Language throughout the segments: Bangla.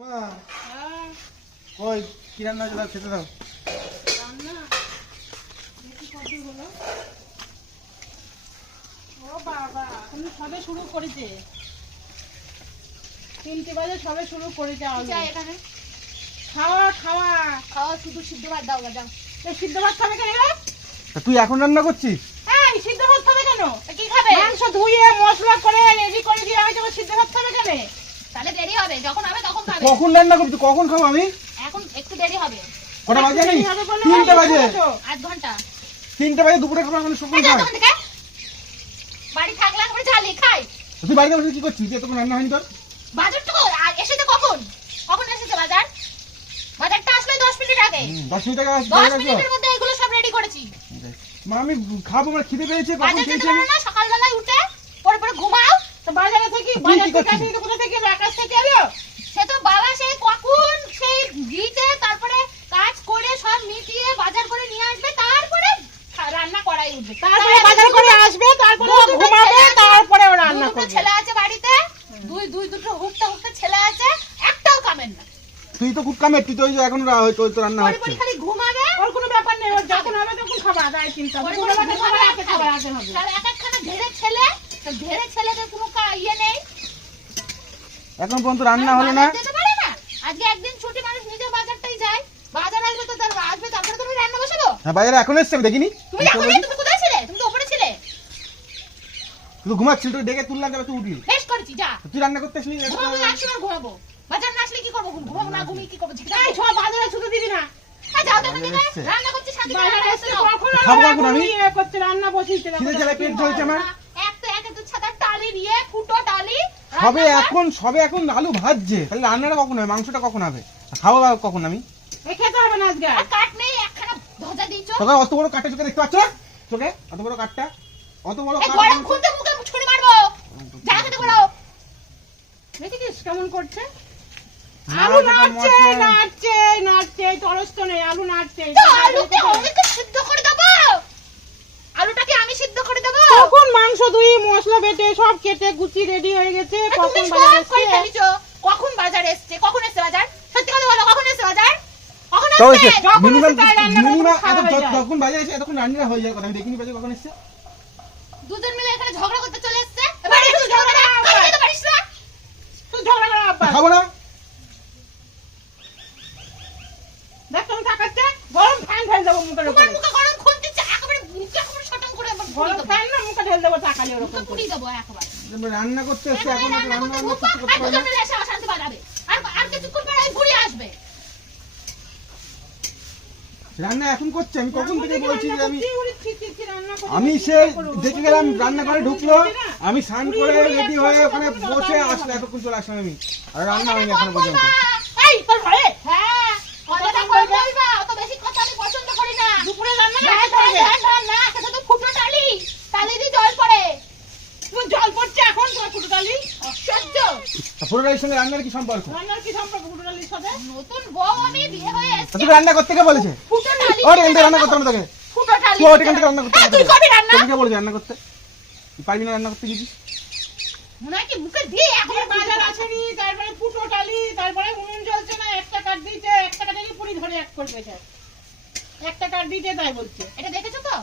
হ্যাঁ, কই কি রান্না হয়েছে খেতে দাও। রান্না? হলো। ও বাবা তুমি সবে শুরু করেছে। তিনটে বাজে সবে শুরু এখানে? খাওয়া খাওয়া। খাওয়া শুধু সিদ্ধ ভাত দাও যাও সিদ্ধ ভাত খাবে কেন তুই এখন রান্না করছিস? এই সিদ্ধ ভাত খাবে কেন? কি খাবে? মাংস মশলা করে রেডি করে দিয়ে আমি তোমার সিদ্ধ ভাত খাবে কেন? তাহলে দেরি হবে যখন হবে তখন খাবে কখন রান্না করবি কখন খাব আমি? এখন একটু দেরি হবে। কটা বাজে নেই তিনটে বাজে। আধ ঘণ্টা। তিনটে বাজে দুপুরে খাবার মানে থেকে বাড়ি থাকলে ঝালি খাই। তুই বাড়িতে বসে কি করছিস? এতক্ষণ রান্না হয়নি তোর? বাজারটুকু আর এসেছে কখন? কখন এসেছে বাজার? বাজারটা আসলে দশ মিনিট আগে। হুম, দশ মিনিট আগে দশ আসবে মিনিটের মধ্যে এগুলো সব রেডি করেছি। মা আমি খাব আমার খিদে পেয়েছে কখন বাজার খেয়েছি সকালবেলায় উঠে তো বাজারে থেকে তুই বাজার থেকে করছিস? তো কোথা থেকে আকাশ থেকে এলো? সে তো বাবা সেই কখন সেই গিতে তারপরে কাজ করে সব মিটিয়ে বাজার করে নিয়ে আসবে তারপরে রান্না করাই উঠবে। তারপরে বাজার করে আসবে তারপরে ঘুমাবে ছেলে আছে। তারপরে ও রান্না করবে। ছেলে আছে বাড়িতে দুই দুই দুটো হুকতে হুকতে ছেলে আছে একটাও কামেন না। তুই তো খুব কামের তুই তো এখন রা- তো রান্না হচ্ছে। খালি ঘুমাবে। ওর কোনো ব্যাপার নেই ওর যখন হবে তখন খাবার চিন্তা পরে খাবার আগে হবে তার এক একখানা ঢেরে ছেলে তো ঢেরে ছেলেদের কোনো ইয়ে নেই। এখন পর্যন্ত রান্না হলো না? বাজার না? আজকে একদিন ছুটি মানুষ নিজে বাজারটাই যায়। বাজার আসবে তো তার আসবে তারপরে তুমি রান্না বসাবো। হ্যাঁ বাজারে এখন এসছে আমি দেখিনি। তুমি দেখো নি, তুমি কোথায় ছিলে? তুমি তো উপরে ছিলে। তুই ঘুমাচ্ছিল তুই ডেকে তুললাম যাবে তুই উঠলি। বেশ করেছি যা। তুই রান্না করতে আসলি ঘুমাবো না একসময় ঘুমাবো। বাজার না আসলে কি করব? ঘুমাবো না ঘুমিয়ে কি করব? এই? সব বাজারে ছুটি দিবি না। এখান এসছে। রান্না করছি। কখন খাব আমি? করছে রান্না বসিয়েছে খিদে জ্বালায় পেট জ্বলছে আমার এক তো এক তো ছাতার টালি দিয়ে ফুটো সবে এখন সবে এখন আলু ভাজছে। তাহলে রান্নাটা কখন হবে? মাংসটা কখন হবে? খাওয়া দাওয়া কখন আমি? খেতে হবে না আজকে। কাঠ নেই একখানা ভজা দিয়েছ। তোকে অত বড় চোখে দেখতে পাচ্ছ চোখে অত বড় কাঠটা? অত বড় কাঠ গরম খুনতে মুখে ছুরি মারবো। যা খেতে করো দেখেছিস কেমন করছে? আলু নাড়ছে নাড়ছে নাড়ছে তরস্ত নেই আলু নাড়ছে। সিদ্ধ করে দেবো আলুটাকে আমি সিদ্ধ করে দেবো কখন মাংস ধুই মশলা বেটে সব কেটে গুচি রেডি হয়ে গেছে কখন বাজার এসছে? কখন বাজার এসছে? কখন এসছে বাজার? সত্যি কথা বলো কখন এসছে বাজার? কখন এসছে? Minimum minimum. যখন বাজার এসে এতক্ষণ রান্না হয়ে যায় কথা আমি দেখিনি বাজার কখন এসছে দুজন মিলে এখানে ঝগড়া করতে চলে এসছে এবার একটু ঝগড়া না করে যেতে পারিস না তুই ঝগড়া করা আব্বাস খাব না দেখ তুমি তাকাচ্ছে গরম ফ্যান ঢেলে দেবো মুখের তোমার উপরে মুখে গরম খুন দিচ্ছে একেবারে মুখে একেবারে শটাং করে একবার পুড়িয়ে গরম দেবো ফ্যান না মুখে ওরকম দেবো একবার। রান্না করতে এখন রান্না করতে করতে আর না এসে অশান্তি বাজাবে আর আর কিছুক্ষণ পরে এই ঘুরে আসবে। রান্না এখন করছে আমি কখন থেকে বলছি যে আমি আমি সে দেখে গেলাম রান্না করে ঢুকলো আমি স্নান করে রেডি হয়ে ওখানে বসে আসলে এতক্ষণ চলে। আসলাম আমি। আর রান্না হয়নি এখনও পর্যন্ত। এই হ্যাঁ বলবা। অত বেশি কথা আমি পছন্দ করি না। দুপুরে রান্না হ্যাঁ, করতে হ্যাঁ, হবে। হ্যাঁ, হ্যাঁ, না, সেটা তো ফুটো টালি টালি দিয়ে জল পড়ে তোমার জল পড়ছে এখন তোমার ফুটো ডালি অসহ্য পুরোটার সঙ্গে রান্নার কি সম্পর্ক? রান্নার কি সম্পর্ক ফুটো ডালির সাথে? নতুন বউ আমি বিয়ে হয়ে এসেছি। তুমি রান্না করতে কে বলেছে? ফুটো টালি ওর এখান থেকে রান্না করতে তোকে। ফুটো টালি তুই ওর এখান থেকে রান্না করতে হ্যাঁ, তুই করবি রান্না? তোকে কে বলেছে রান্না করতে? তুই পারবি না রান্না করতে কিছু? মনে হয় কি মুখে দিয়ে এখন বাজার আসেনি তারপরে ফুটো ডালি তারপরে উনুন জ্বলছে না একটা কাঠ দিয়েছে একটা কাঠেরই পুরি ধরে এক করবে স্যার একটা কাঠ দিয়েছে তাই বলছে। এটা দেখেছ তো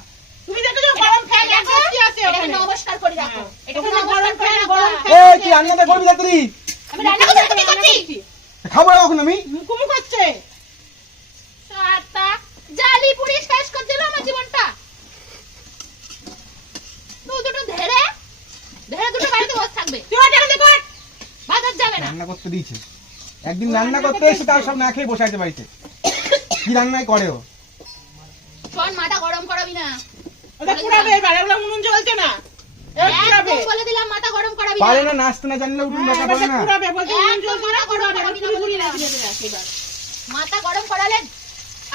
তুমি দেখেছ গরম ফ্যান দেখো, একদম কি আছে এটাকে ওখানে নমস্কার করি রাখো। নমস্কার করে রাখো। এই কি রান্নাটা করবি তাড়াতাড়ি আমি রান্না করতে তুমি করছি। খাব না আমি? মুখুমু করছে সাতটা। জালি পুরি শেষ করে দিল আমার জীবনটা। দু দুটো ধেরে ধেরে দুটো বাড়িতে বসে থাকবে। তুই ওটা এখান কর। বাজার যাবে না। রান্না করতে দিয়েছে। একদিন রান্না করতে এসে তার সব না খেয়ে বসে আছে বাড়িতে। কি রান্নাই করে ও? শোন মাথা গরম করাবি না। ওটা পুরাবে এবার উনুন জ্বলছে না। পারে না নাচতে না জানলে উঠুন হ্যাঁ, দেখা এবার না। পুরাবে বলছে উনুন একদম জ্বলছে না মাথা গরম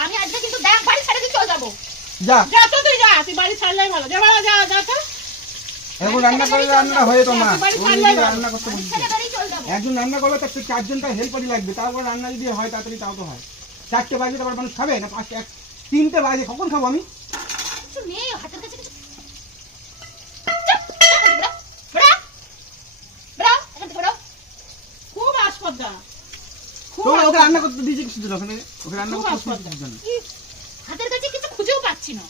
আমি আজকে কিন্তু দেখ বাড়ি ছেড়ে দিয়ে চলে যাব। যা। যা তো তুই যা তুই বাড়ি ছাড়লেই ভালো। যা বাবা, যা যা তো এখন রান্না হয়ে তো না। করতে একজন করলে তার তো চারজনটা হেল্পারই লাগবে। তারপর রান্না যদি হয় তাড়াতাড়ি তাও তো হয়। চারটে বাজে তারপর মানুষ খাবে? না পাঁচটা তিনটে বাজে কখন খাব আমি? কিছু নেই হাতের কাছে কিছু চুপ, চুপ, বেরো, বেরো, বেরো, এখান থেকে বেরো। খুব আসপদ্দা ওকে রান্না করতে দিয়েছে কিছু ওখানে? ওকে রান্না করতে আস্পর্ধা। কিছুর জন্য? হাতের কাছে কিছু খুঁজেও পাচ্ছি না।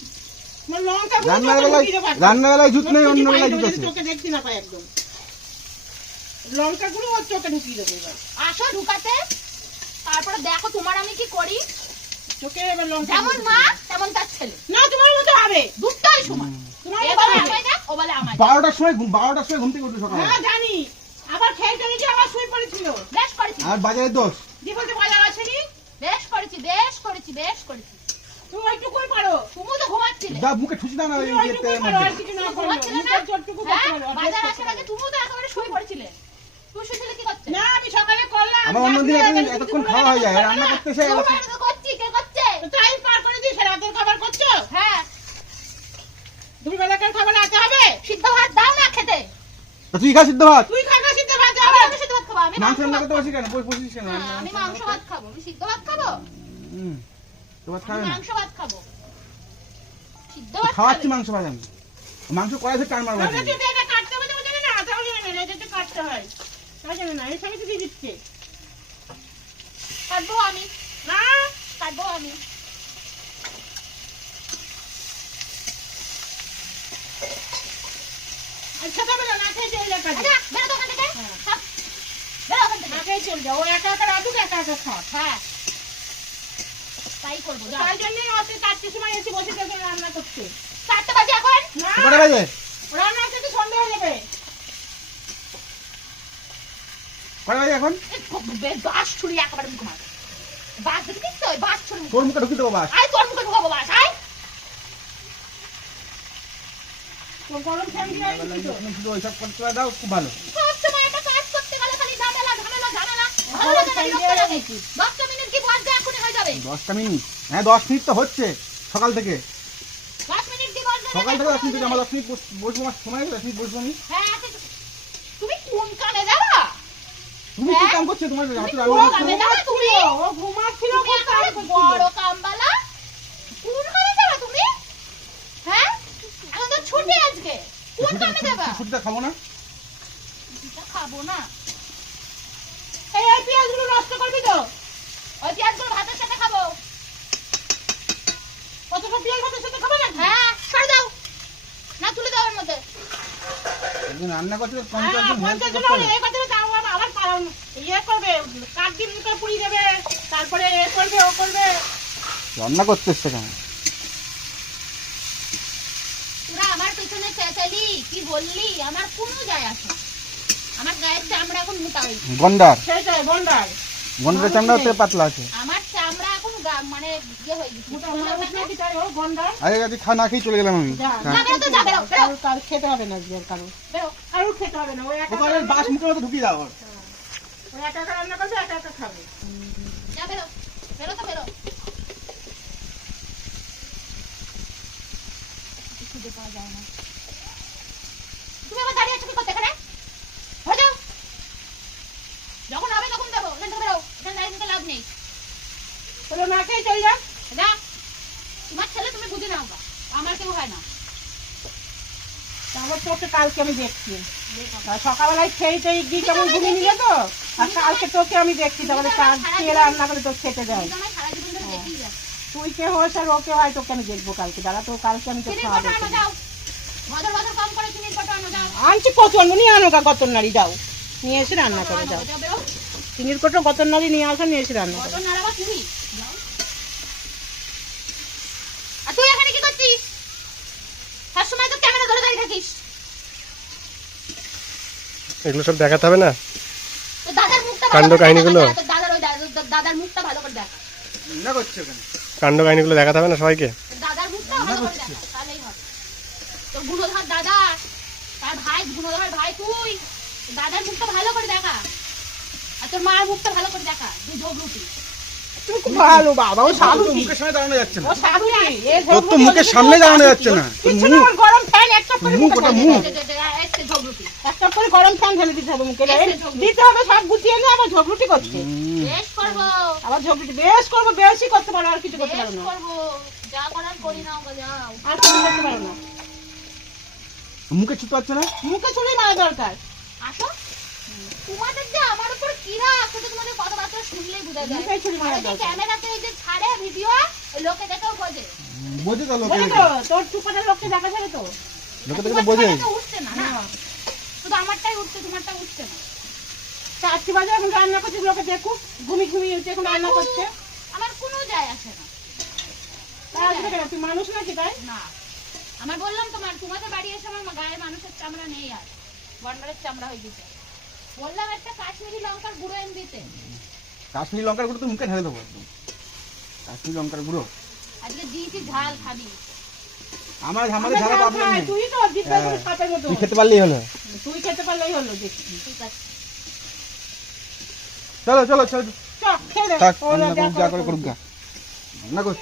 লঙ্কা গুলো রান্নার চোখে বেলায় ঢুকিয়ে পাচ্ছে। রান্নার বেলায় জুত নেই অন্য বেলায় জুত আছে। চোখে দেখতে না পাই একদম। লঙ্কা ওর চোখে ঢুকিয়ে দেবো এবার। আসো ঢুকাতে। তারপরে দেখো তোমার আমি কি করি? চোখে এবার লঙ্কা যেমন মা তেমন তার ছেলে। না তোমার মতো হবে। দুটাই সমান। তোমার এ মতো বলে হবে। আমায় দেখ ও বলে আমায় বারোটার সময় ঘুম বারোটার সময় ঘুম থেকে উঠে সকালে। হ্যাঁ জানি। আবার খেয়ে চলে গিয়ে আবার শুয়ে পড়েছিল। বেশ করেছি। আর বাজারের দোষ? দিয়ে বলছে বাজার আসেনি বেশ করেছি বেশ করেছি বেশ করেছি। তুমি ওইটুকুই পারো। তুমি তো ঘুমাচ্ছিলে। যা মুখে ঠুসি দাও না ওই ওইটুকুই পারো আর কিছু না করো। না? চোটটুকু হ্যাঁ পারো, বাজার আসার আগে। তুমিও তো একেবারে শুয়ে পড়েছিলে। তুমি শুয়েছিলে কি করতে না আমি সকালে করলাম। আমার অন্যদিন এতক্ষণ খাওয়া হয়ে যায় রান্না করতে এসে তোমার তো করছি কে করছে টাইম পার করে দিস রাতের খাবার করছ হ্যাঁ দুই বেলাকার খাবার রাতে হবে? সিদ্ধ ভাত দাও না খেতে। তুই খা সিদ্ধ ভাত। তুই খাগা সিদ্ধ ভাত আমি সিদ্ধ ভাত খাব আমি মাংস মাংস রান্না করতে বসি কেন? বই বসিস কেন? আমি মাংস ভাত খাব আমি সিদ্ধ ভাত খাব। হুম তো ভাত আমি মাংস ভাত খাব। সিদ্ধ ভাত খাওয়াচ্ছি মাংস ভাত আমি। মাংস কড়াই থেকে টান মারবো আমরা আজকে। তো এটা কাটতে হবে জানে না তাও জানে না এটা তো কাটতে হয়। তাই জানে না এই সবই তো দিয়ে দিচ্ছে। কাটবো আমি। না কাটবো আমি। আর না না খেয়ে চলে যা কাজে আচ্ছা, বেরো থেকে। হ্যাঁ। বেরো ওখান থেকে। না খেয়ে চলে যাও ও একা একা রাখুক একা একা খাক হ্যাঁ। তাই করব, যাও। তাই জন্যই অত চারটের সময় এসে বসে থেকে রান্না করতে চারটে বাজে এখন। না কটা বাজে রান্না করতে সন্ধ্যা হয়ে যাবে কটা বাজে এখন বে- বাস ছুরি একেবারে মুখে মারো। বাস দেখছিস তো? ওই বাস ছুরি মুখে। তোর মুখে ঢুকি দেবো বাস আয়, তোর মুখে ঢুকাবো বাস, দশটা মিনিট হয়ে হ্যাঁ দশ মিনিট তো হচ্ছে সকাল থেকে। না, সকাল থেকে দশ মিনিট আমার দশ মিনিট বসবো আমার সময় দশ মিনিট বসবো আমি যাবে। হ্যাঁ, ঠিক- তুমি কোন কানে যাবা? তুমি কি হ্যাঁ? কাম করছ তোমার? হাতে তুমি? ও ঘুমাচ্ছিল। বড় কামবালা কোন কানে যাবা তুমি হ্যাঁ এখন তো ছুটি আজকে? কোন ছুটিটা খাব না। খাব না? এই এই পেঁয়াজগুলো নষ্ট করবি তো। ওই পেঁয়াজগুলো ভাতের সাথে খাব। কতটা পেঁয়াজ ভাতের সাথে খাবে না হ্যাঁ দাও। না তুলে দাও এর মধ্যে। একদিন রান্না করছে তো হ্যাঁ, পঞ্চাশ জন help পঞ্চাশ জন করতে হলে এই কথাটা তাও আবার- ইয়ে করবে কাঠ দিয়ে মুখে পুড়িয়ে দেবে তারপরে এ করবে ও করবে। রান্না করতে এসছে কেন তোরা আমার পেছনে চেঁচালি কি বললি আমার কোনো যায় আসে আমার গায়ের চামড়া এখন মোটা হয়েছে গন্ডার? সেটাই বন্ডার গন্ডারের চামড়া হচ্ছে পাতলা আছে। আমার চামড়া এখন মানে ইয়ে হয়ে গেছে। মোটা তাই ও গন্ডার? আগে আগে খা খেয়ে চলে গেলাম আমি। না, তো, যা, বেরো, বেরো। কারও কারও খেতে হবে না আজকে আর কারও। বেরো কারও খেতে হবে না ওই একা বাস মুখের মতো ঢুকিয়ে দাও। ওর। ওই একা একা রান্না করবে একা একা খাবে। যা বেরো বেরো তো বেরো। খুঁজে পাওয়া যায় না। তুমি আবার দাঁড়িয়ে আছো কি করতে এখানে? হয়ে যাও। যখন হবে তখন দেবো এখান থেকে বেরো এখানে দাঁড়িয়ে থেকে লাভ নেই। বলে না খেয়ে চলে যা যা। তোমার ছেলে তুমি বুঝে নাও আমার কেউ হয় না। তারপর তোকে কালকে আমি দেখছি। সকালবেলায় খেয়ে টেয়ে গিয়ে কেমন ঘুমিয়ে নিলে তো আর কালকে তোকে আমি দেখছি তাহলে কাল রান্না করে তোকে খেতে দেয়। যাচ্ছ তুই কে হোস আর ওকে হয় তোকে আমি দেখব কালকে। দাদা তো কালকে আমি তোকে খাওয়াবো আনছি কত আনব নিয়ে আনো গা কত নাড়ি যাও নিয়ে এসে রান্না করে যাও চিনির কোটো কত নাড়ি নিয়ে আসো নিয়ে এসে রান্না করো নাড়াবা তুমি। যাও আর তুই এখানে কি করছিস? সব তো ক্যামেরা ধরে দাঁড়িয়ে থাকিস। এগুলো সব দেখাতে হবে না? কাণ্ড কাহিনীগুলো? দাদার ওই দাদার- দাদার মুখটা ভালো করে দেখ। কাণ্ড কাহিনীগুলো দেখাতে হবে না সবাইকে? দাদার মুখটা ভালো করে দেখা। গুণধর দাদা। তার ভাই গুণধর ভাই তুই। দাদার মুখটা ভালো করে দেখা। আর তোর মার মুখটা ভালো করে দেখা দুই ঝগড়ুটি তুমি খুব ভালো বাবা ও সাধু মুখের সামনে দাঁড়ানো যাচ্ছে না। ও সাধু এ তোর তো মুখের সামনে দাঁড়ানো যাচ্ছে না। তোর না, আমার গরম ফ্যান একটা করে মুখ ওটা মুখ। একটা গরম ফ্যান দিতে হবে মুখে দিতে হবে সব নিয়ে আবার ঝগড়ুটি করছে। বেশ করব। আবার ঝগড়ুটি বেশ করব বেশি করতে পারো আর কিছু করতে বেশ পারো না। করব। যা করার করি নাও গো, যাও। আর কিছু করতে পারো না। মুখে ছুতে পারছে না? মুখে ছুরি মারা দরকার। আসো। তোমাদের যে আমার উপর কি রাগ সেটা তোমাদের কথাবার্তা শুনলেই অসুবিধা দেয় মুখে ছুরি মারা আর এই যে দরকার। ক্যামেরাতে এই যে ছাড়ে ভিডিও লোকে দেখেও বোঝে। বোঝে তো লোকে। বোঝে তো তোর চুপাটার লোককে দেখা যাবে তো। লোকে দেখে বোঝে তো উঠছে না না? হ্যাঁ। শুধু আমারটাই উঠছে তোমারটা উঠছে না। চারটি বাজে এখন রান্না করছি লোকে দেখুক ঘুমি ঘুমিয়ে উঠছে এখন রান্না করছে। আমার কোনো যায় আসে না। তুই মানুষ নাকি তাই? না। আমার বললাম তোমার তোমাদের বাড়ি এসে আমার গায়ে মানুষের চামড়া নেই আর। গন্ডারের চামড়া হয়ে গেছে। বললাম একটা কাশ্মীরি লঙ্কার গুঁড়ো এনে দিতে। কাশ্মীরি লঙ্কার গুঁড়ো তো মুখে ঢেলে দেবো একদম। কাশ্মীরি লঙ্কার গুঁড়ো। আজকে দিয়েছি ঝাল খাবি। আমার আমরা আমাদের ঝাল প্রবলেম নেই। তুই তো জিজ্ঞাসা হ্যাঁ। সাপের মতো। তুই খেতে পারলেই হলো। তুই খেতে পারলেই হলো ঠিক আছে। চলো চলো চলো। চল ওরা রান্না যা করে করে করুক। গা। রান্না কর।